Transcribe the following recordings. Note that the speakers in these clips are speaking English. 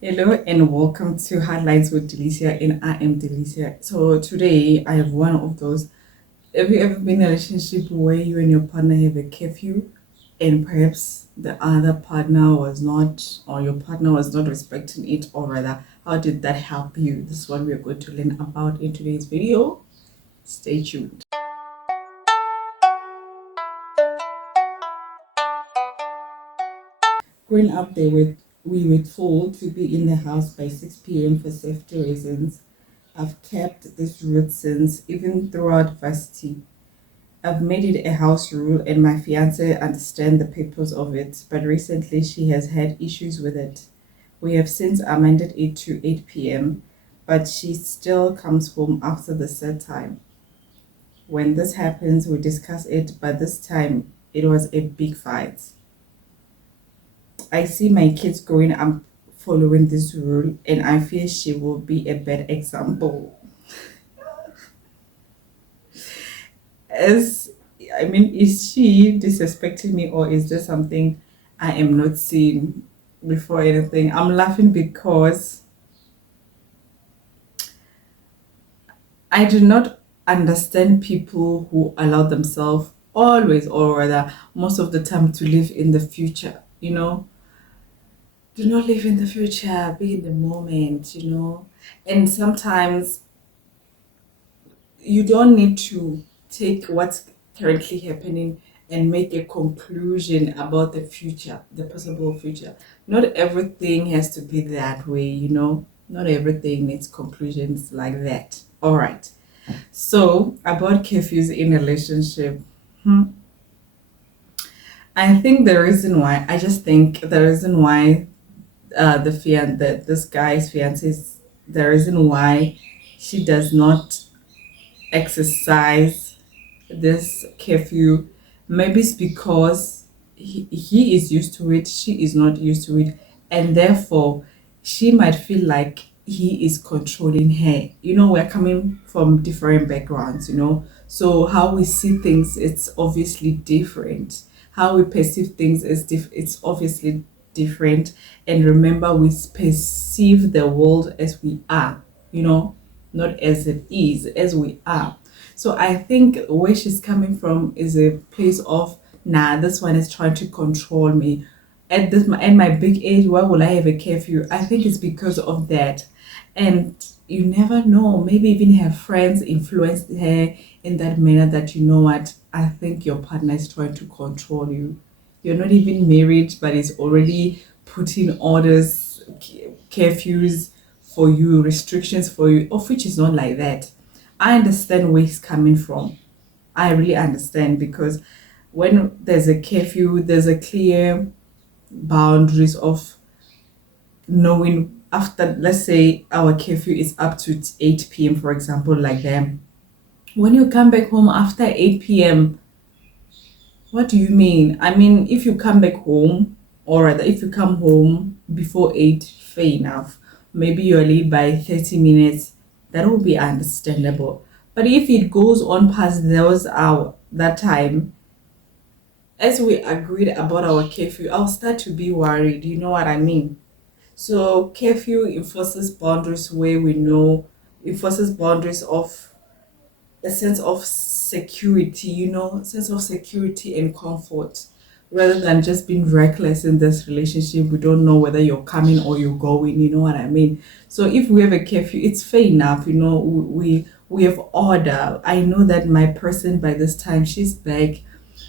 Hello and welcome to Headlines with Delicia, and I am Delicia. So today I have one of those. Have you ever been in a relationship where you and your partner have a curfew and perhaps the other partner was not, or your partner was not respecting it, or rather, how did that help you? This is what we are going to learn about in today's video. Stay tuned. Growing up, we were told to be in the house by 6 p.m. for safety reasons. I've kept this route since, even throughout varsity. I've made it a house rule, and my fiance understands the purpose of it, but recently she has had issues with it. We have since amended it to 8 p.m., but she still comes home after the set time. When this happens, we discuss it, but this time it was a big fight. I see my kids growing up following this rule, and I fear she will be a bad example. As I mean, is she disrespecting me, or is there something I am not seeing before anything? I'm laughing because I do not understand people who allow themselves always, or rather, most of the time, to live in the future. Do not live in the future, be in the moment. And sometimes you don't need to take what's currently happening and make a conclusion about the future, the possible future. Not everything has to be that way. Not everything needs conclusions like that. All right. So, about curfews in a relationship. Hmm. I just think the reason why this guy's fiance is the reason why she does not exercise this curfew. Maybe it's because he is used to it, she is not used to it, and therefore she might feel like he is controlling her. We're coming from different backgrounds, so how we see things, it's obviously different. How we perceive things it's obviously different. And remember, we perceive the world as we are, you know not as it is, as we are. So I think where she's coming from is a place of, nah, this one is trying to control me. At my big age, why will I have a curfew? I think it's because of that. And you never know, maybe even her friends influenced her in that manner that, you know what, I think your partner is trying to control you. You're not even married, but is already putting orders, curfews for you, restrictions for you, of which is not like that. I understand where he's coming from. I really understand, because when there's a curfew, there's a clear boundaries of knowing, after, let's say our curfew is up to 8 p.m., for example, like them. When you come back home after 8 p.m., what do you mean? I mean, if you come back home, or rather, if you come home before 8, fair enough. Maybe you're late by 30 minutes, that will be understandable. But if it goes on past that time, as we agreed about our curfew, I'll start to be worried. You know what I mean? So curfew enforces boundaries where we know, enforces boundaries of a sense of security, sense of security and comfort, rather than just being reckless in this relationship. We don't know whether you're coming or you're going, you know what I mean? So if we have a curfew, it's fair enough, we have order. I know that my person by this time she's back,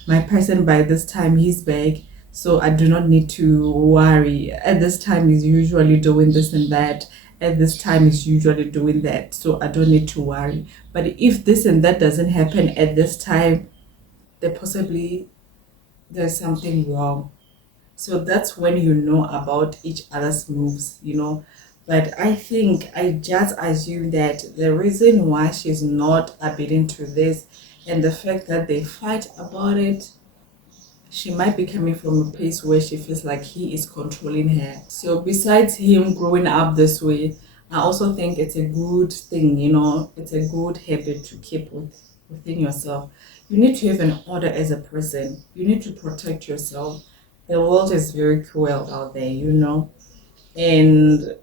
my person by this time he's back. So I do not need to worry. At this time he's usually doing this and that. At this time is usually doing that, so I don't need to worry. But if this and that doesn't happen at this time, then possibly there's something wrong. So that's when you know about each other's moves. But I think I just assume that the reason why she's not admitting to this, and the fact that they fight about it, she might be coming from a place where she feels like he is controlling her. So besides him growing up this way, I also think it's a good thing. It's a good habit to keep within yourself. You need to have an order as a person. You need to protect yourself. The world is very cruel out there. and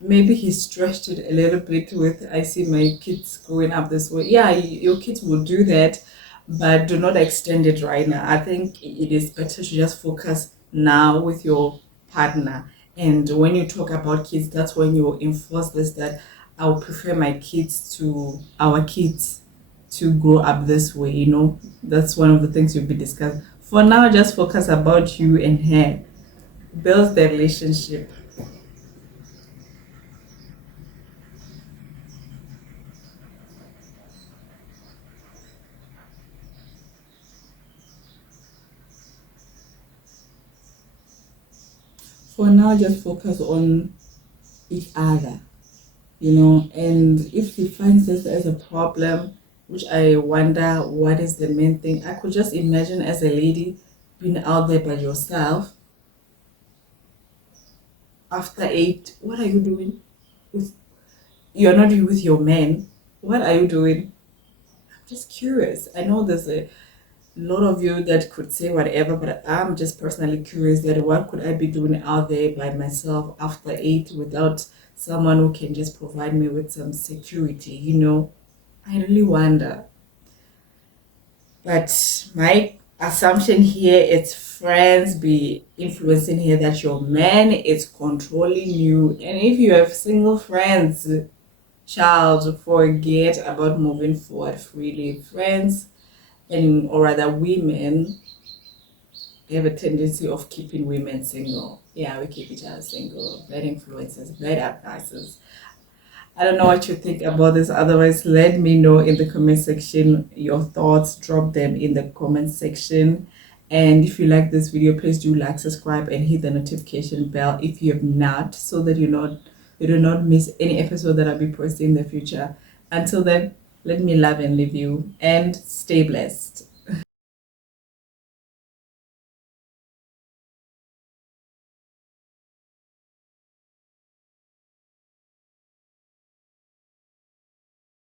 maybe he stretched it a little bit with, I see my kids growing up this way. Yeah, your kids will do that, but do not extend it right now. I think it is better to just focus now with your partner. And when you talk about kids, that's when you enforce this, that I would prefer my kids to our kids to grow up this way, you know. That's one of the things you'll be discussing. For now, just focus about you and her. Build the relationship. For now, just focus on each other, you know. And if he finds this as a problem, which I wonder what is the main thing, I could just imagine as a lady being out there by yourself after 8. What are you doing? With, you're not with your man. What are you doing? I'm just curious. I know there's a lot of you that could say whatever, but I'm just personally curious that what could I be doing out there by myself after 8 without someone who can just provide me with some security, you know? I really wonder. But my assumption here is friends be influencing here that your man is controlling you. And if you have single friends, child, forget about moving forward freely. Friends, and or rather women, have a tendency of keeping women single. Yeah, we keep each other single. Bad influences, bad advices. I don't know what you think about this. Otherwise, let me know in the comment section your thoughts. Drop them in the comment section. And if you like this video, please do like, subscribe, and hit the notification bell if you have not, so that you do not miss any episode that I'll be posting in the future. Until then, let me love and leave you and stay blessed.